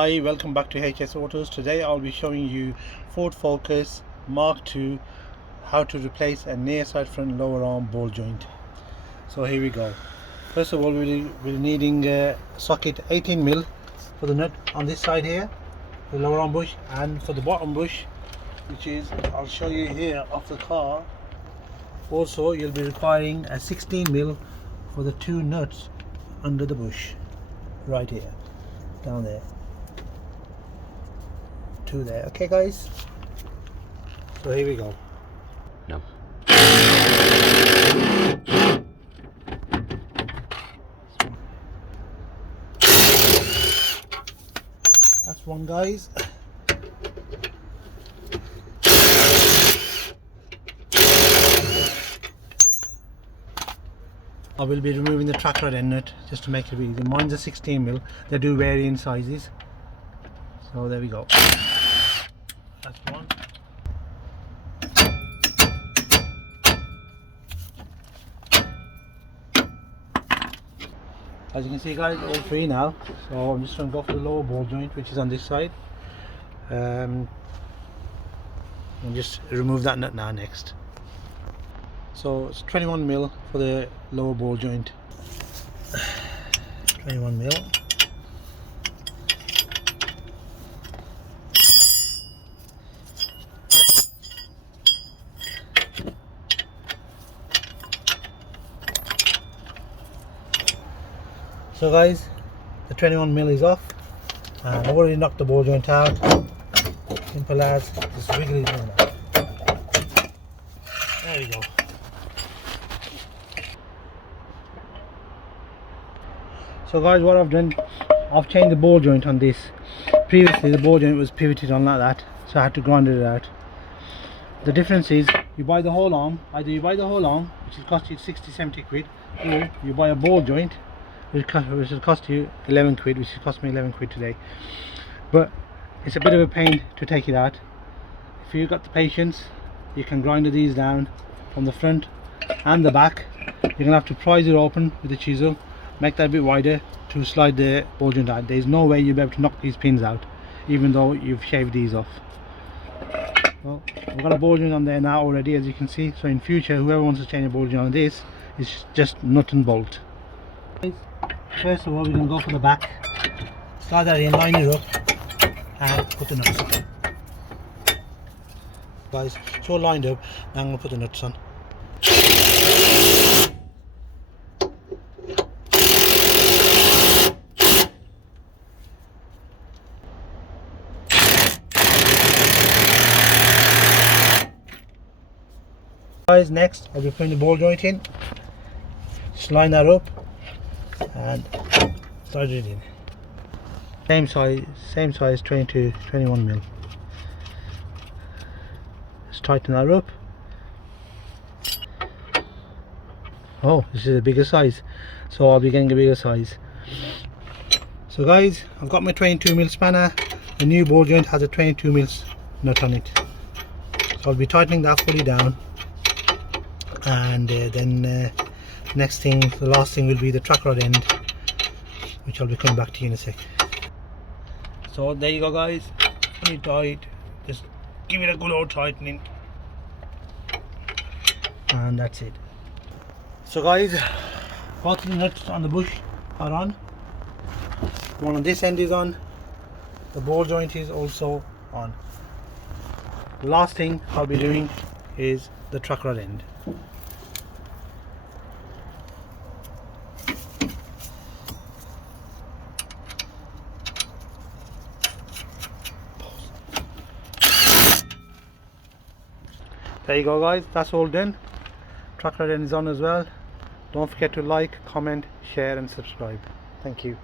Hi, welcome back to HS Autos. Today I'll be showing you Ford Focus Mark II, how to replace a near side front lower arm ball joint. So here we go. First of all, we're needing a socket 18mm for the nut on this side here, the lower arm bush, and for the bottom bush, which is, I'll show you here off the car. Also, you'll be requiring a 16mm for the two nuts under the bush, right here, down there. Two there. Okay guys, so here we go. No. That's one, guys. I will be removing the track rod end nut just to make it easy. Mine's a 16mm. They do vary in sizes. So there we go. That's one. As you can see guys, all three now. So I'm just going to go for the lower ball joint, which is on this side. And just remove that nut now next. So it's 21mm for the lower ball joint. 21mm. So guys, the 21mm is off, and I've already knocked the ball joint out. Simple as, just wiggle it in there. There we go. So guys, what I've done, I've changed the ball joint on this. Previously the ball joint was pivoted on like that, so I had to grind it out. The difference is, you buy the whole arm, either you buy the whole arm, which will cost you 60-70 quid, or you buy a ball joint, which will cost you 11 quid, which will cost me 11 quid today. But it's a bit of a pain to take it out. If you've got the patience, you can grind these down from the front and the back. You're going to have to prise it open with a chisel, make that a bit wider to slide the ball joint out. There's no way you'll be able to knock these pins out, even though you've shaved these off. Well, I've got a ball joint on there now already, as you can see. So in future, whoever wants to change a ball joint on this, is just nut and bolt. First of all, we're going to go for the back, slide that in, line it up, and put the nuts on. Guys, it's all lined up. Now I'm going to put the nuts on. Guys, next I'll be putting the ball joint in. Just line that up and slide it in. Same size 22-21mm. Just tighten that up. Oh, this is a bigger size, so I'll be getting a bigger size. So guys, I've got my 22mm spanner. The new ball joint has a 22mm nut on it, so I'll be tightening that fully down, and then next thing, the last thing will be the track rod end, which I'll be coming back to you in a sec. So there you go guys, fully tight. Just give it a good old tightening, and that's it. So guys, both of the nuts on the bush are on. One on this end is on. The ball joint is also on. The last thing I'll be doing is the track rod end. There you go guys, that's all done. Track rod end is on as well. Don't forget to like, comment, share and subscribe. Thank you.